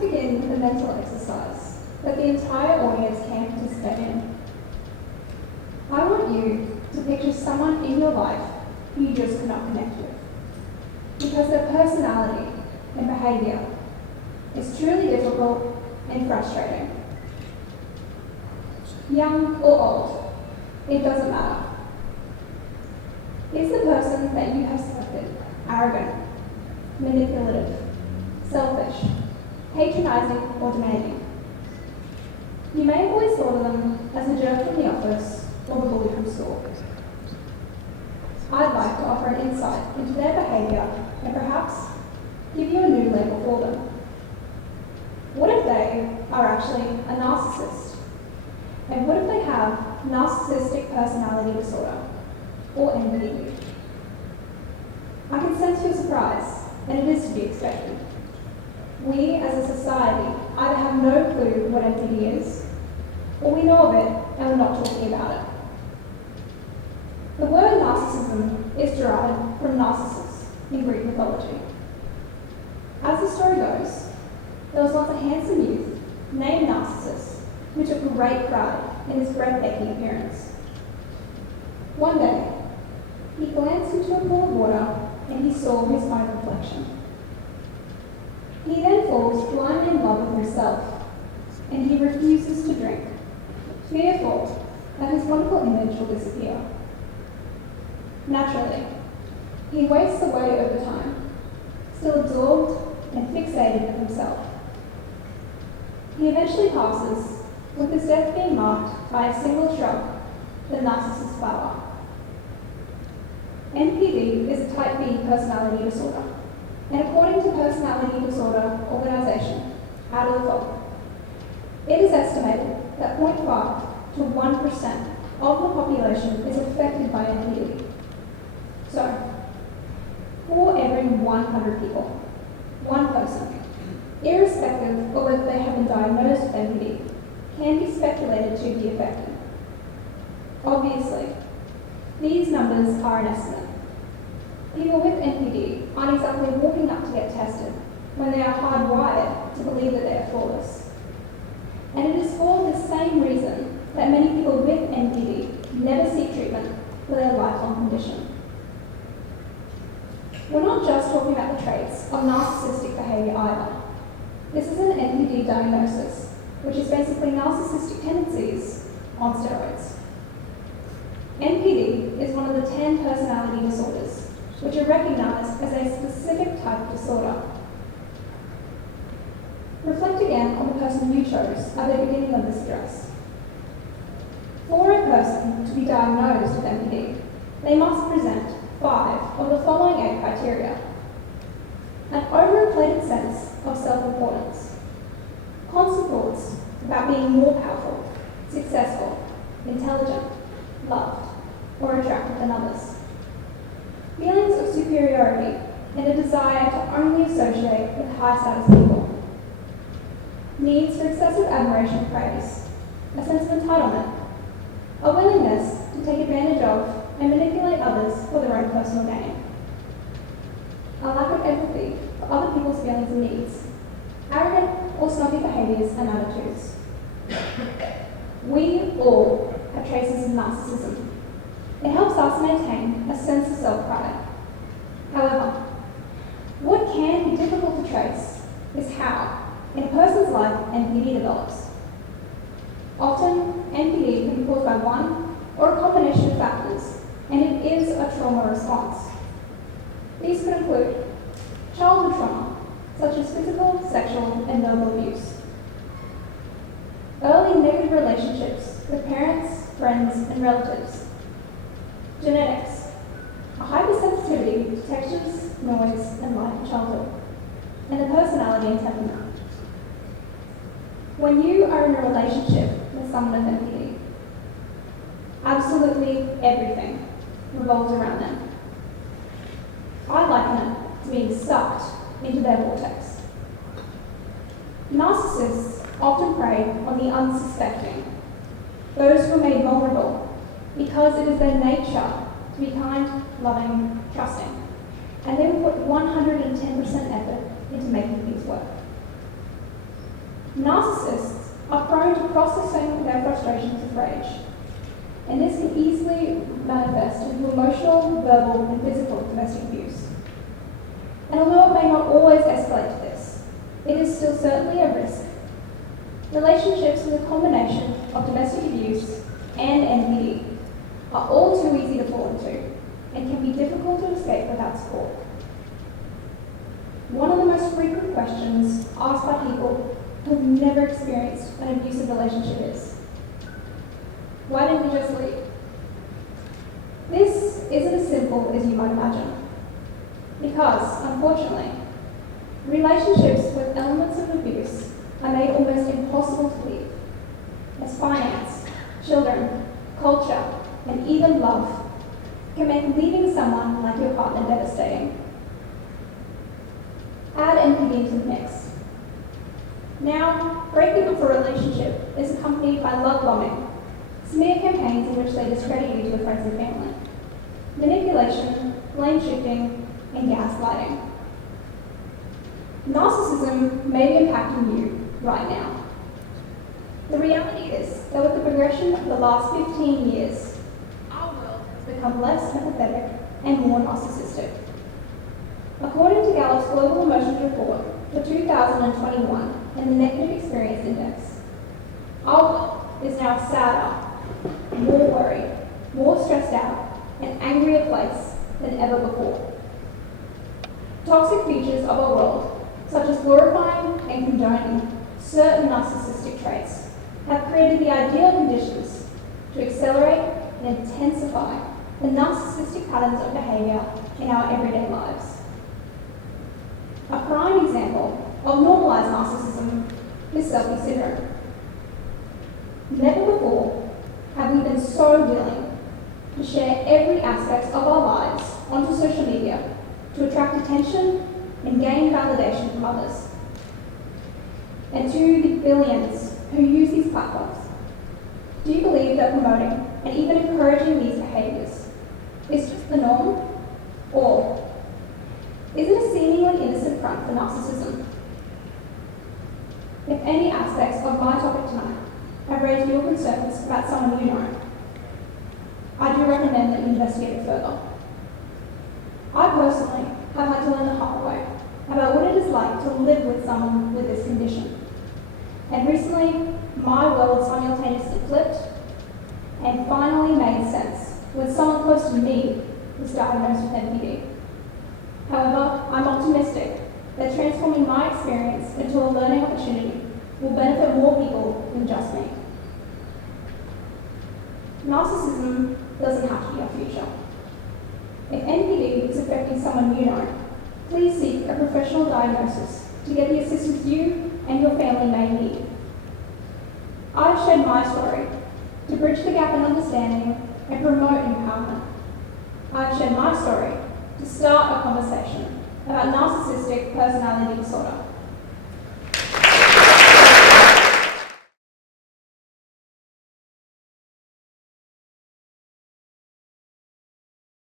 to begin with a mental exercise that the entire audience can participate in. I want you to picture someone in your life who you just cannot connect with, because their personality and behaviour is truly difficult and frustrating. Young or old, it doesn't matter. Is the person that you have selected arrogant, manipulative, selfish, patronising or demanding? You may have always thought of them as the jerk from the office or the bully from school. I'd like to offer an insight into their behaviour and perhaps give you a new label for them. What if they are actually a narcissist? And what if they have narcissistic personality disorder, or NPD? I can sense your surprise, and it is to be expected. We as a society either have no clue what NPD is, or we know of it and we're not talking about it. The word narcissism is derived from Narcissus in Greek mythology. As the story goes, there was once a handsome youth named Narcissus who took great pride in his breathtaking appearance. One day, he glanced into a pool of water and he saw his own reflection. He then falls blindly in love with himself, and he refuses to drink, fearful that his wonderful image will disappear. Naturally, he wastes away over time, still absorbed and fixated with himself. He eventually passes, with his death being marked by a single shrub, the Narcissus flower. NPD is a type B personality disorder, and according to Personality Disorder Organisation, out of the fog, it is estimated that 0.5 to 1% of the population is affected by NPD. So, for every 100 people, one person, irrespective of whether they have been diagnosed with NPD, can be speculated to be affected. Obviously, these numbers are an estimate. People with NPD aren't exactly walking up to get tested when they are hardwired to believe that they are flawless. And it is for the same reason that many people with NPD never seek treatment for their lifelong condition. We're not just talking about the traits of narcissistic behaviour either. This is an NPD diagnosis, which is basically narcissistic tendencies on steroids. NPD is one of the 10 personality disorders, which are recognised as a specific type of disorder. Reflect again on the person you chose at the beginning of this address. For a person to be diagnosed with NPD, they must present 5 of the following 8 criteria: an overinflated sense of self-importance, constant thoughts about being more powerful, successful, intelligent, loved, or attractive than others, feelings of superiority and a desire to only associate with high-status people, needs for excessive admiration and praise, a sense of entitlement, a willingness to take advantage of and manipulate others for their own personal gain, a lack of empathy for other people's feelings and needs, arrogant or snobby behaviours and attitudes. We all have traces of narcissism. It helps us maintain a sense of self-pride. However, what can be difficult to trace is how, in a person's life, NPD develops. Often, NPD can be caused by one or a combination of factors, and it is a trauma response. These could include childhood trauma, such as physical, sexual, and verbal abuse, early negative relationships with parents, friends, and relatives, genetics, a hypersensitivity to textures, noise, and light in childhood, and the personality and temperament. When you are in a relationship with someone with NPD, absolutely everything revolves around them. I liken it to being sucked into their vortex. Narcissists often prey on the unsuspecting, those who are made vulnerable, because it is their nature to be kind, loving, trusting, and they will put 110% effort into making things work. Narcissists are prone to processing their frustrations with rage, and this can easily manifest into emotional, verbal, and physical domestic abuse. And although it may not always escalate to this, it is still certainly a risk. Relationships with a combination of domestic abuse and NPD are all too easy to fall into and can be difficult to escape without support. One of the most frequent questions asked by people who have never experienced an abusive relationship is, why didn't you just leave? This isn't as simple as you might imagine, because, unfortunately, relationships with elements of abuse are made almost impossible to leave, as finance, children, culture, and even love can make leaving someone like your partner devastating. Add NPD to the mix. Now, breaking up a relationship is accompanied by love bombing, smear campaigns in which they discredit you to your friends and family, manipulation, blame shifting, and gaslighting. Narcissism may be impacting you right now. The reality is that with the progression of the last 15 years, our world has become less empathetic and more narcissistic. According to Gallup's Global Emotions Report for 2021 and the Negative Experience Index, our world is now sadder, more worried, more stressed out, and angrier place than ever before. Toxic features of our world, such as glorifying and condoning certain narcissistic traits, have created the ideal conditions to accelerate and intensify the narcissistic patterns of behaviour in our everyday lives. A prime example of normalised narcissism is selfie syndrome. Never before have we been so willing to share every aspect of our lives onto social media to attract attention and gain validation from others. And to the billions who use these platforms, do you believe that promoting and even encouraging these behaviours is just the norm? Or is it a seemingly innocent front for narcissism? If any aspects of my topic tonight have raised your concerns about someone you know, I do recommend that you investigate it further. I personally have had to learn the hard way about what it is like to live with someone with this condition. And recently, my world simultaneously flipped and finally made sense when someone close to me was diagnosed with NPD. However, I'm optimistic that transforming my experience into a learning opportunity will benefit more people than just me. Narcissism doesn't have to be our future. If NPD is affecting someone you know, please seek a professional diagnosis to get the assistance you and your family may need. I've shared my story to bridge the gap in understanding and promote empowerment. I've shared my story to start a conversation about narcissistic personality disorder.